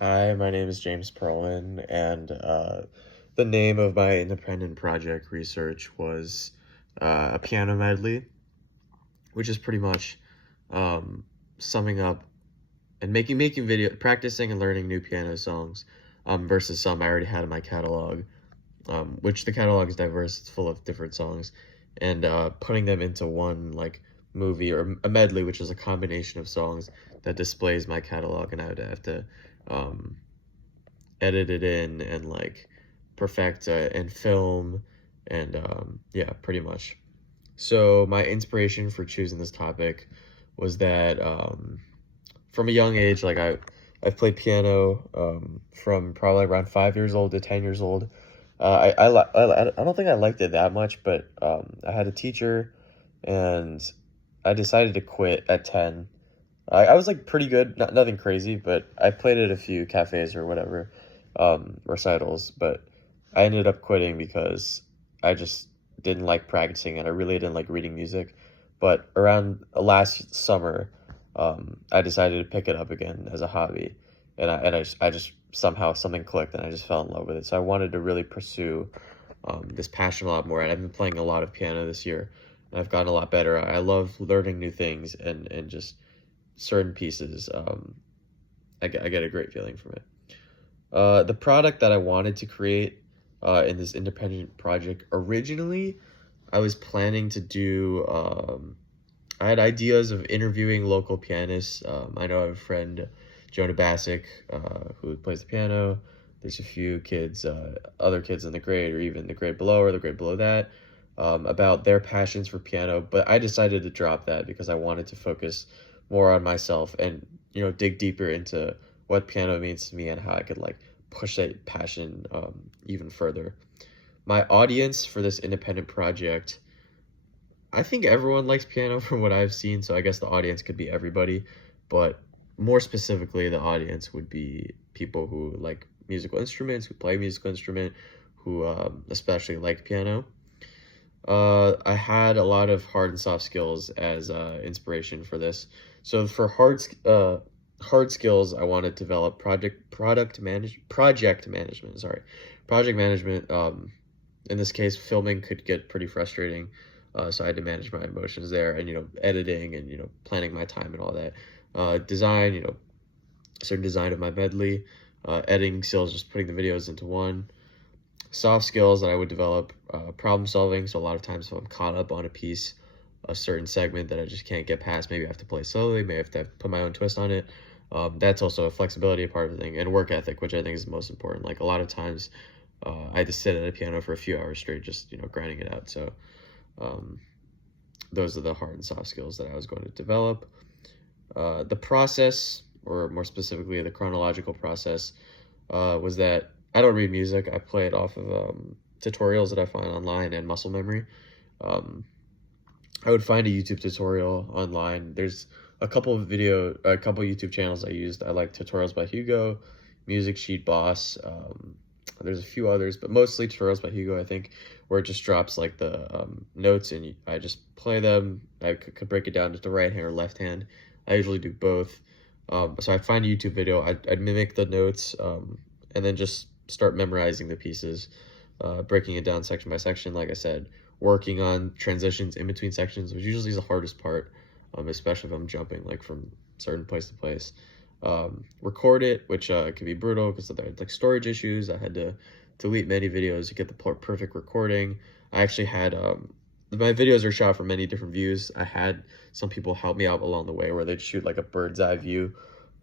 Hi, my name is James Perlman, and the name of my independent project research was a piano medley, which is pretty much um, summing up and making video, practicing and learning new piano songs versus some I already had in my catalog, which the catalog is diverse, it's full of different songs, and putting them into one like movie or a medley, which is a combination of songs that displays my catalog, and I would have to um, edit it in and like perfect and film and yeah, pretty much. So my inspiration for choosing this topic was that from a young age, like I've played piano from probably around 5 years old to 10 years old. I don't think I liked it that much, but I had a teacher, and I decided to quit at 10. I was like pretty good, nothing crazy, but I played at a few cafes or whatever, recitals. But I ended up quitting because I just didn't like practicing and I really didn't like reading music. But around last summer, I decided to pick it up again as a hobby, and I just somehow something clicked and I just fell in love with it. So I wanted to really pursue this passion a lot more, and I've been playing a lot of piano this year, and I've gotten a lot better. I love learning new things and just certain pieces. I get a great feeling from it. The product that I wanted to create in this independent project originally, I was planning to do. I had ideas of interviewing local pianists. I know I have a friend, Jonah Bassick, who plays the piano. There's a few kids, other kids in the grade, or even the grade below or the grade below that, about their passions for piano. But I decided to drop that because I wanted to focus more on myself and dig deeper into what piano means to me and how I could like push that passion even further. My audience for this independent project, I think everyone likes piano from what I've seen, so I guess the audience could be everybody, but more specifically, the audience would be people who like musical instruments, who play musical instrument, who especially like piano. I had a lot of hard and soft skills as inspiration for this. So for hard skills, I want to develop project management. Sorry, project management. In this case, filming could get pretty frustrating, so I had to manage my emotions there, and editing and planning my time and all that. Design, certain design of my medley, editing skills, just putting the videos into one. Soft skills that I would develop, problem solving. So a lot of times if I'm caught up on a piece, a certain segment that I just can't get past, maybe I have to play slowly, maybe I have to put my own twist on it. That's also a flexibility part of the thing, and work ethic, which I think is the most important. Like a lot of times, I had to sit at a piano for a few hours straight, just grinding it out. So um, those are the hard and soft skills that I was going to develop. The process, or more specifically, the chronological process, was that I don't read music. I play it off of tutorials that I find online and muscle memory. Um, I would find a YouTube tutorial online. There's a couple YouTube channels I used. I like tutorials by Hugo, Music Sheet Boss. There's a few others, but mostly tutorials by Hugo, I think, where it just drops like the notes and I just play them. I could break it down to the right hand or left hand. I usually do both. So I'd find a YouTube video, I'd mimic the notes, and then just start memorizing the pieces, breaking it down section by section, like I said, working on transitions in between sections, which usually is the hardest part, especially if I'm jumping like from certain place to place. Record it, which can be brutal because there are like storage issues. I had to delete many videos to get the perfect recording. I actually had my videos are shot from many different views. I had some people help me out along the way where they'd shoot like a bird's eye view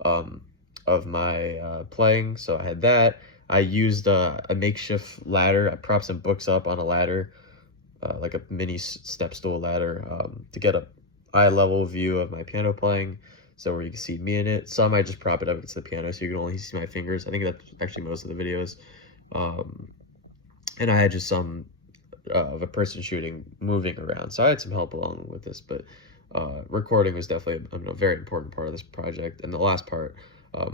um, of my playing. So I had that. I used a makeshift ladder. I propped some books up on a ladder, like a mini step stool ladder, to get a eye level view of my piano playing. So where you can see me in it. Some I just prop it up against the piano so you can only see my fingers. I think that's actually most of the videos. Um, and I had just some of a person shooting moving around. So I had some help along with this, but recording was definitely a very important part of this project. And the last part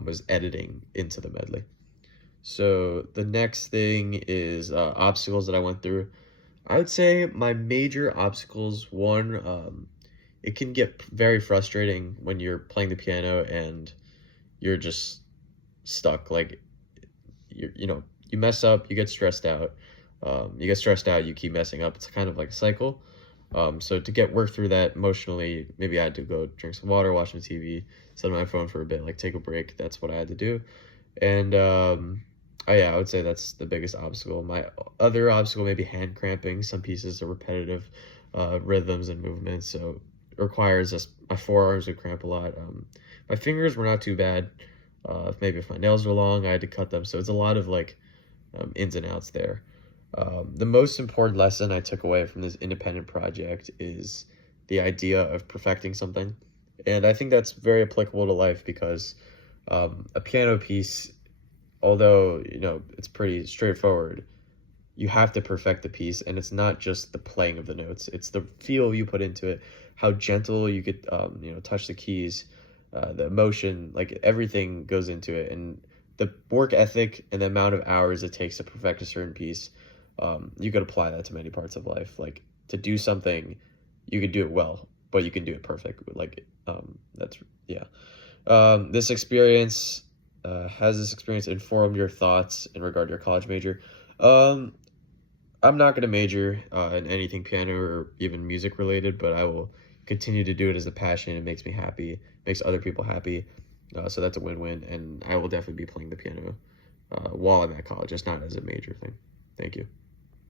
was editing into the medley. So the next thing is obstacles that I went through. I would say my major obstacles, one, it can get very frustrating when you're playing the piano and you're just stuck. Like you mess up, you get stressed out. You get stressed out, you keep messing up. It's kind of like a cycle. So to get work through that emotionally, maybe I had to go drink some water, watch some TV, set my phone for a bit, like take a break. That's what I had to do. And oh yeah, I would say that's the biggest obstacle. My other obstacle maybe hand cramping. Some pieces are repetitive rhythms and movements, so it requires us. My forearms would cramp a lot. My fingers were not too bad. Maybe if my nails were long, I had to cut them. So it's a lot of like ins and outs there. The most important lesson I took away from this independent project is the idea of perfecting something. And I think that's very applicable to life because a piano piece, although, it's pretty straightforward, you have to perfect the piece. And it's not just the playing of the notes, it's the feel you put into it, how gentle you could, touch the keys, the emotion, like everything goes into it. And the work ethic and the amount of hours it takes to perfect a certain piece, you could apply that to many parts of life. Like to do something, you could do it well, but you can do it perfect. Like, that's, yeah. This experience, has this experience informed your thoughts in regard to your college major? Um, I'm not going to major in anything piano or even music related, but I will continue to do it as a passion. It makes me happy, makes other people happy. So that's a win-win, and I will definitely be playing the piano while I'm at college. It's not as a major thing. Thank you.